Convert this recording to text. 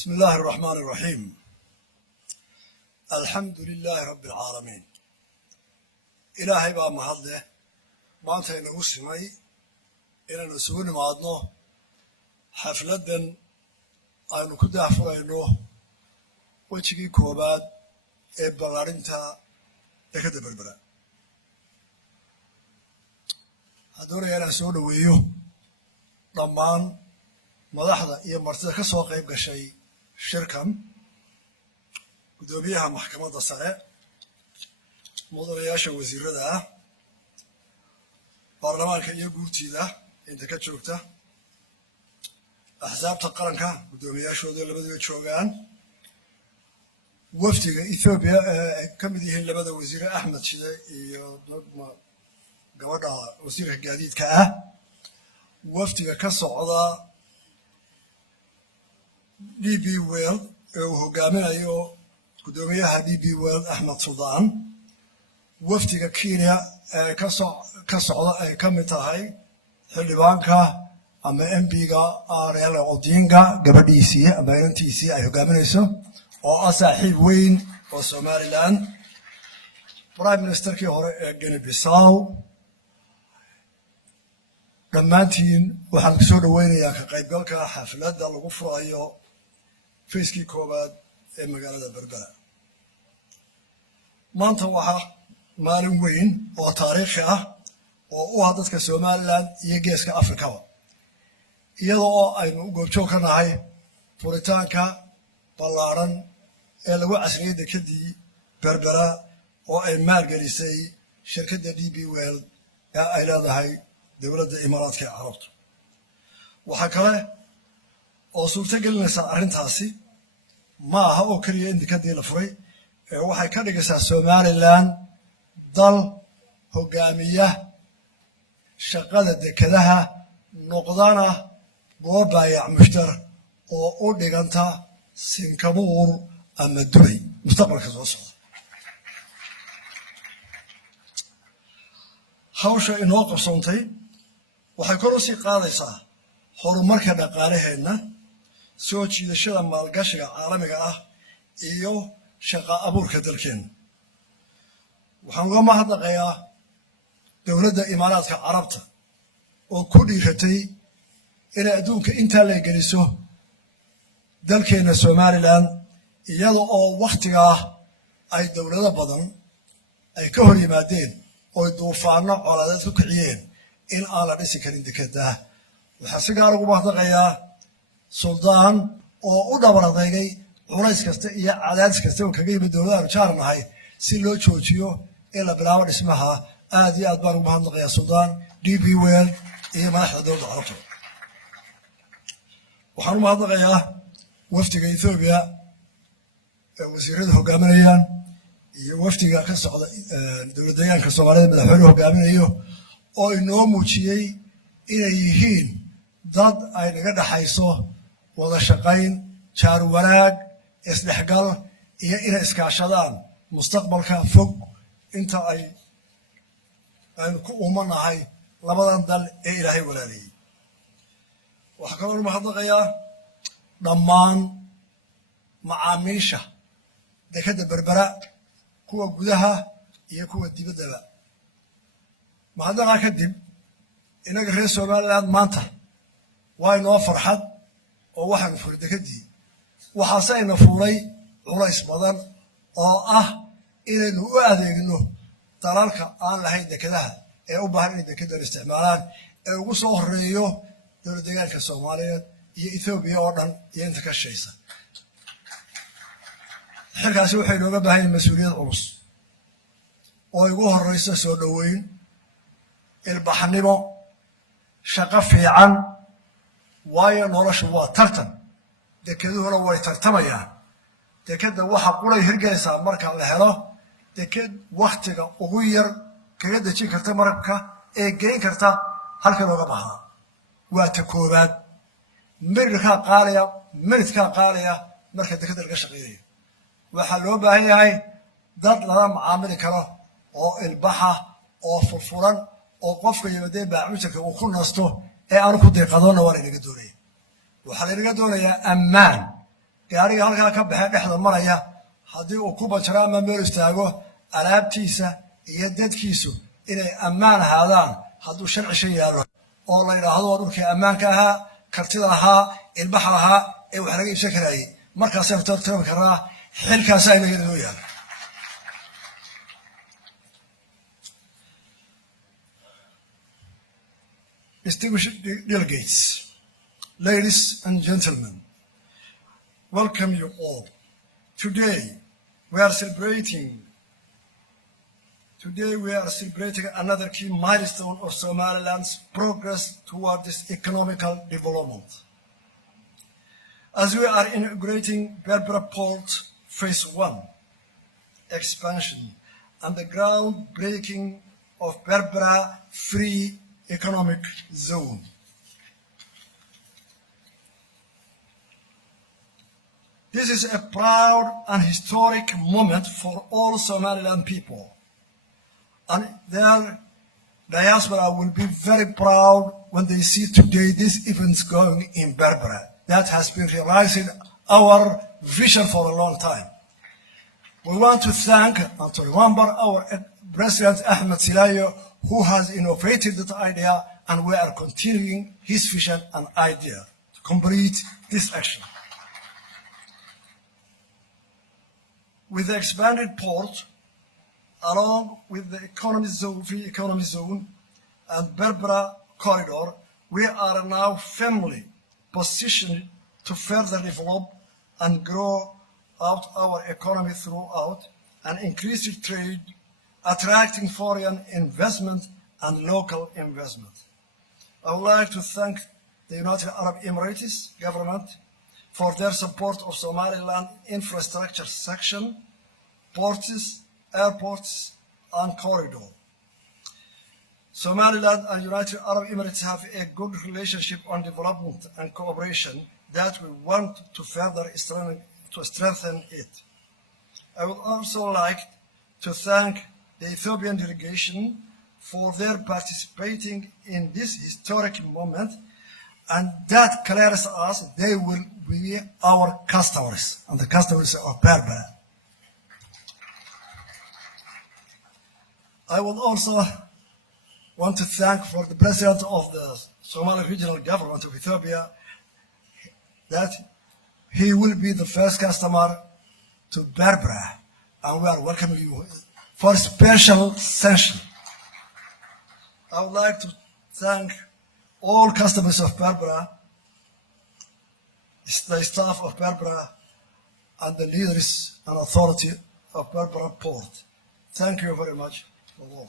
بسم الله الرحمن الرحيم. الحمد لله رب العالمين. إلهي بقى مهده ما أنت نقسمي إلى نسون معدنا حفلة أنا كنت أحفظه وتشكي كوباد إبلارنتا يكتب البرا هدول يا رسول ويو ضمان ملاحظة هي مرتبة كسوق يبقى شيء شركة قدوميها محكمة الصلاة مديرياش وزير ده برلمان كي يقولتي ده أنت كتشوفته أحزاب تقارنك قدومياش وده اللي بدو يتشوفان وفتي إثيوبيا كم دي اللي بدو وزير أحمد شده قوضع وزير الجديد كأه وفتي كسوق دي بي ويل وهو قامنا يو قدوميها دي بي ويل أحمد سلطان وفتي كينيا كسوق كمتاهي حلبانكا أما إمبيغا آريال أودينغا قبديسي أما إنتيسي أيو قامنا يسو أو أصاحب وين أو سومالي لان برايم منستر كي هو جني بيساو دمانتين waxaan ku soo dhaweynayaa ka qaybgalka xafladda lagu furayo feeskii koobaad ee magaalada Berbera maanta waxa maalin weyn oo taariikhi ah oo u ah dadka Soomaaliland iyo geeska Afrika iyadoo aynu u goobjoog ka nahay furitaanka ballaaran ee lagu casriyay dekedii Berbera oo ay maalgelisay shirkadda DB World ee ay leedahay dowladda Imaaraadka Carabta waxa kale oo suurtagelinaysa arrintaasi ma aha oo kaliya in dekedii la furay ee waxay ka dhigaysaa Somaliland dal hogaamiya shaqada dekedaha noqdana boobayac mushtar oo u dhiganta Singapore ama Dubai mustaqbalka soo socda hawsha inoo qabsoontay waxay kor u sii qaadaysaa horumarka dhaqaalaheena soo jiidashada maalgashiga caalamiga ah iyo shaqo abuurka dalkeena waxaan uga mahadnaqayaa dowladda Imaaraadka Carabta oo ku dhiiratay inay adduunka intaa la geliso dalkeena Somaliland iyada oo waqtigaa ay dowlado badan ay ka hor yimaadeen oo duufaano coladeed ku kiciyeen in aan la dhisi karin dekedda waxaa si gaar ugu mahadnaqayaa suldaan oo u dhabar adeegay culays kasta iyo cadaadis kasta oo kaga yimid dowladda aan jaarnahay si loo joojiyo in la bilaabo dhismaha aad iyo aad baan ugu mahadnaqayaa suldaan DB World iyo madaxda dowladda Carabta waxaan u mahadnaqayaa wafdiga Ethiopia ee wasiirada hogaaminayaan iyo wafdiga ka socda dowladdeegaanka Soomaalida madaxweynuhu hogaaminayo oo inoo muujiyay inay yihiin dad ay naga dhaxayso wada shaqayn jaar wanaag isdhexgal iyo inay iskaashadaan mustaqbalka fog inta aynu ku uumanahay labadan dal ee Ilaahay walaaliyay waxaa kaloo mahadnaqayaa dhammaan macaamiisha dekedda Berbera kuwa gudaha iyo kuwa dibaddaba mahadnaqa kadib inaga reer Somaliland maanta waa inoo farxad oo waxaan furay dekedii waxaase ayna furay culays badan oo ah inaynu u adeegno dalalka aan lahayn dekedaha ee u baahan inay dekeddan isticmaalaan ee ugu soo horeeyo dowlad deegaanka Soomaaliyeed iyo Ethiopia oo dhan iyo inta ka shaqeysa xilkaasi waxay nooga baahan yihiin mas'uuliyad culus oo ugu horeysa soo dhaweyn ilbaxnimo shaqo fiican waayo noloshu waa tartan dekeduhuna way tartamayaan dekedda waxa qulay hirgelaysaa marka la helo deked waqtiga ugu yar kaga dejin karta marabka ee geyn karta halka looga baahdo waa ta koobaad minidkaa qaalaya marka dekedda laga shaqeynayo waxaa loo baahan yahay dad lala macaamili karo oo ilbaxa oo furfuran oo qofka yimidee baacuujarka uu ku nasto ee aanu ku deeqadoonna waa laynaga doonaya waxaa laynaga doonayaa ammaan gaariga halkaa ka baxee dhexda maraya haddii uu ku banjaro ama meel istaago alaabtiisa iyo dadkiisu inay ammaan ahaadaan hadduu sharci shan yaallo oo la yidhaahdo waa dhulkii ammaanka ahaa kartida lahaa ilbaxa lahaa ee wax laga iibsan karaayey markaasaynu tartami karnaa xilkaasa inaga inoo yaalo. Distinguished delegates, ladies and gentlemen, welcome you all. Today we are celebrating another key milestone of Somaliland's progress toward this economical development. As we are integrating Berbera Port Phase 1 expansion and the groundbreaking of Berbera Free Economic Zone. This is a proud and historic moment for all Somaliland people, and their diaspora will be very proud when they see today these events going in Berbera. That has been realizing our vision for a long time. We want to thank and to remember our President Ahmed Silayo, who has innovated that idea, and we are continuing his vision and idea to complete this action. With the expanded port, along with the free economy zone and Berbera corridor, we are now firmly positioned to further develop and grow out our economy throughout and increase trade, attracting foreign investment and local investment. I would like to thank the United Arab Emirates government for their support of Somaliland infrastructure section, ports, airports, and corridor. Somaliland and United Arab Emirates have a good relationship on development and cooperation that we want to further strengthen it. I would also like to thank the Ethiopian delegation for their participating in this historic moment, and that clears us they will be our customers and the customers of Berbera. I would also want to thank for the President of the Somali Regional Government of Ethiopia that he will be the first customer to Berbera, and we are welcoming you for special session. I would like to thank all customers of Berbera, the staff of Berbera, and the leaders and authority of Berbera Port. Thank you very much for all.